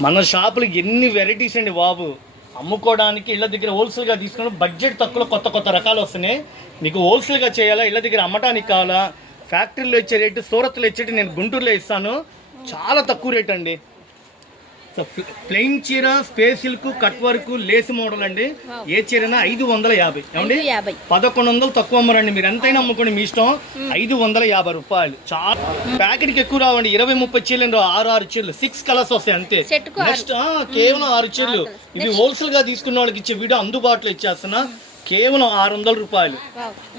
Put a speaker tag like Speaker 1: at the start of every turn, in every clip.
Speaker 1: మన షాపులు ఎన్ని వెరైటీస్ అండి బాబు. అమ్ముకోవడానికి ఇళ్ళ దగ్గర హోల్సేల్గా తీసుకుని బడ్జెట్ తక్కువ కొత్త కొత్త రకాలు వస్తున్నాయి. మీకు హోల్సేల్గా చేయాలా ఇళ్ళ దగ్గర అమ్మటానికి కావాలా ఫ్యాక్టరీలో ఇచ్చే రేటు సూరత్లో ఇచ్చేటి నేను గుంటూరులో ఇస్తాను. చాలా తక్కువ రేట్ అండి. సో ప్లెయిన్ చీర space silk cut work lace model అండి. ఏ చీరైనా? ఐదు వందల యాభై. ఏమండి? పదకొండు వందలు తక్కువ అమ్మరండి. మీరు ఎంతైనా అమ్ముకోండి మీ ఇష్టం. ఐదు వందల యాభై రూపాయలు. చాలా ప్యాకెట్కి ఎక్కువ రావండి. ఇరవై ముప్పై చీరలు ఆరు ఆరు చీరలు. సిక్స్ కలర్స్ వస్తాయి అంతే. నెక్స్ట్ కేవలం ఆరు చీరలు. ఇది హోల్సేల్గా తీసుకున్న వాళ్ళకి ఇచ్చే వీడియో అందుబాటులో ఇచ్చేస్తున్నా. కేవలం ఆరు వందల రూపాయలు.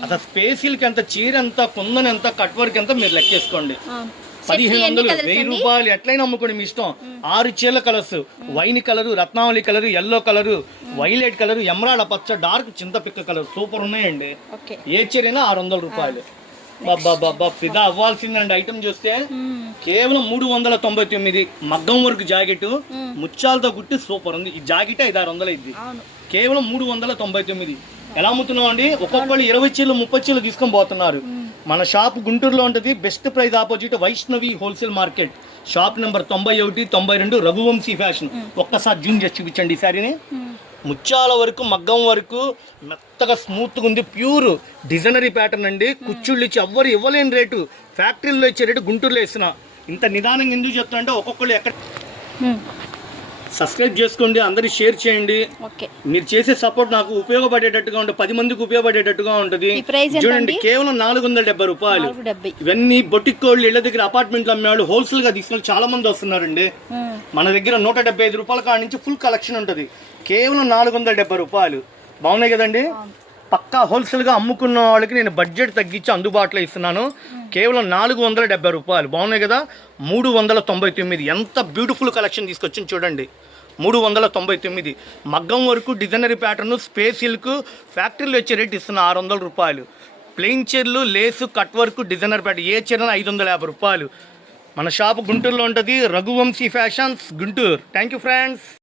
Speaker 1: అసలు స్పేసిల్కి ఎంత చీర ఎంత కుందని ఎంత కట్ వర్క్ ఎంత మీరు లెక్కేసుకోండి. పదిహేను వందలు. వెయ్యి? రూపాయలు ఎట్లయినా అమ్ముకోండి మీ ఇష్టం. ఆరు చీరల colours wine colour Ratnavali colour yellow colour violet colour emerald పచ్చ డార్క్ చింతపిక్క కలర్ సూపర్ ఉన్నాయండి. ఏ చీరైనా ఆరు వందల రూపాయలు. బాబా ఫిదా అవ్వాల్సిందండి ఐటమ్ చూస్తే. కేవలం మూడు వందల తొంభై తొమ్మిది మగ్గం వర్క్ జాకెట్. ముత్యాలతో కుట్టి సూపర్ ఉంది. ఈ జాకెట్ ఐదు ఆరు వందలు
Speaker 2: అవును.
Speaker 1: కేవలం మూడు వందల తొంభై తొమ్మిది. ఎలా అమ్ముతున్నాం అండి? ఒక్కొక్కళ్ళు ఇరవై చీలు ముప్పై చీలు తీసుకొని పోతున్నారు. మన షాప్ గుంటూరులో ఉంటుంది. Best price opposite Vaishnavi wholesale market. Shop number తొంభై ఒకటి తొంభై రెండు రఘువంశీ ఫ్యాషన్. ఒక్కసారి జూమ్ చేసి చూపించండి ఈ సారీని
Speaker 2: మ్మ్.
Speaker 1: ముత్యాల వరకు మగ్గం వరకు మెత్తగా స్మూత్గా ఉంది. ప్యూర్ డిజైనరీ ప్యాటర్న్ అండి. కుచ్చుళ్ళు ఇచ్చి ఎవ్వరు ఇవ్వలేని రేటు. ఫ్యాక్టరీలో ఇచ్చే రేటు గుంటూరులో ఇస్తున్నా. ఇంత నిదానంగా ఎందుకు చెప్తున్నా అంటే ఒక్కొక్కళ్ళు ఎక్కడ. సబ్స్క్రైబ్ చేసుకోండి అందరికి షేర్ చేయండి. మీరు చేసే సపోర్ట్ నాకు ఉపయోగపడేటట్టుగా ఉంటుంది పది మందికి ఉపయోగపడేటట్టుగా ఉంటుంది. చూడండి? కేవలం నాలుగు వందల డెబ్బై రూపాయలు. ఇవన్నీ బొటిక్ వాళ్ళు ఇళ్ళ దగ్గర అపార్ట్మెంట్లు అమ్మేవాళ్ళు హోల్సేల్గా తీసుకుని చాలా మంది వస్తున్నారండి. మన దగ్గర నూట డెబ్బై ఐదు రూపాయల కాడ నుంచి ఫుల్ కలెక్షన్ ఉంటుంది. కేవలం నాలుగు వందల డెబ్బై రూపాయలు. బాగున్నాయి కదండి? పక్కా హోల్సేల్గా అమ్ముకున్న వాళ్ళకి నేను బడ్జెట్ తగ్గించి అందుబాటులో ఇస్తున్నాను. కేవలం నాలుగు వందల డెబ్బై రూపాయలు. బాగున్నాయి కదా? మూడు వందల తొంభై తొమ్మిది. ఎంత బ్యూటిఫుల్ కలెక్షన్ తీసుకొచ్చింది చూడండి. మూడు వందల తొంభై తొమ్మిది. మగ్గం వరకు డిజైనరీ ప్యాటర్న్ స్పేస్ సిల్క్ ఫ్యాక్టరీలో వచ్చే రేట్ ఇస్తున్న ఆరు వందల రూపాయలు. ప్లెయిన్ చీరలు lace cut work designer pattern ఏ చీర ఐదు వందల యాభై రూపాయలు. మన షాప్ గుంటూరులో ఉంటుంది. Raghuvamshi fashions Guntur. Thank you friends